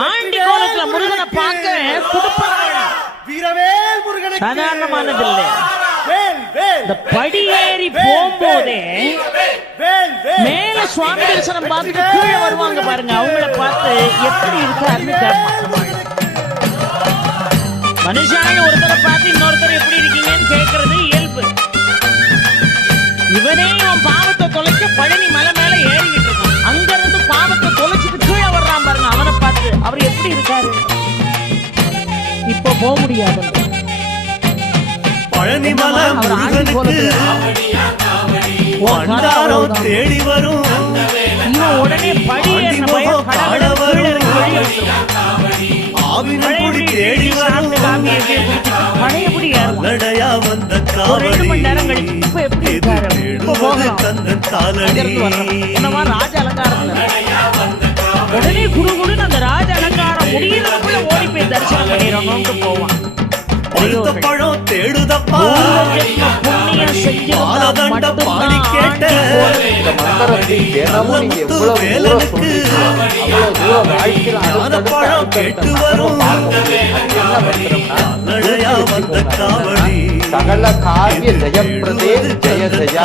Aunty கோலத்துல முருகனை பார்க்க சாதாரணமானதில்லை. இந்த படி ஏறி போகும்போதே மேல சுவாமி தரிசனம் பார்த்துட்டு கீழே வருவாங்க பாருங்க. அவங்கள பார்த்து எப்படி இருக்காருன்னு கேட்பாங்க. மனுஷான ஒருத்தரை பார்த்து இன்னொருத்தர் எப்படி இருக்கீங்கன்னு கேட்கறது இயல்பு. இவனே அவன் பாவத்தை தொலைச்ச பழனி மலை மேல ஏறிக்கிட்டு இருக்கான். அங்க இருந்து பாவத்தை தொலைச்சிட்டு கீழே வர்றான் பாருங்க. அவனை பார்த்து அவர் எப்படி இருக்காரு. இப்ப போக முடியாது. பழனி மலை முருகனுக்கு வண்டாரம் தேடி வரும். இவன் உடனே படி பாட வரும். ஆவினங்குடி தேடி வரும். நடையா வந்த காவடி கந்தன் காலடி. ராஜ அலங்காரத்துல உடனே குடு குடுன்னு அந்த ராஜ அலங்காரம் முடியறதுக்குள்ள ஓடி போய் தரிசனம் பண்ணிடுறோம்னு போவான். பழம் தேடுதப்பா பாலதண்ட பாடி கேட்ட பழம் கேட்டு வரும். நடையா வந்த காவடி சகல காவிய ஜெயப்பிரதே ஜெய ஜெய.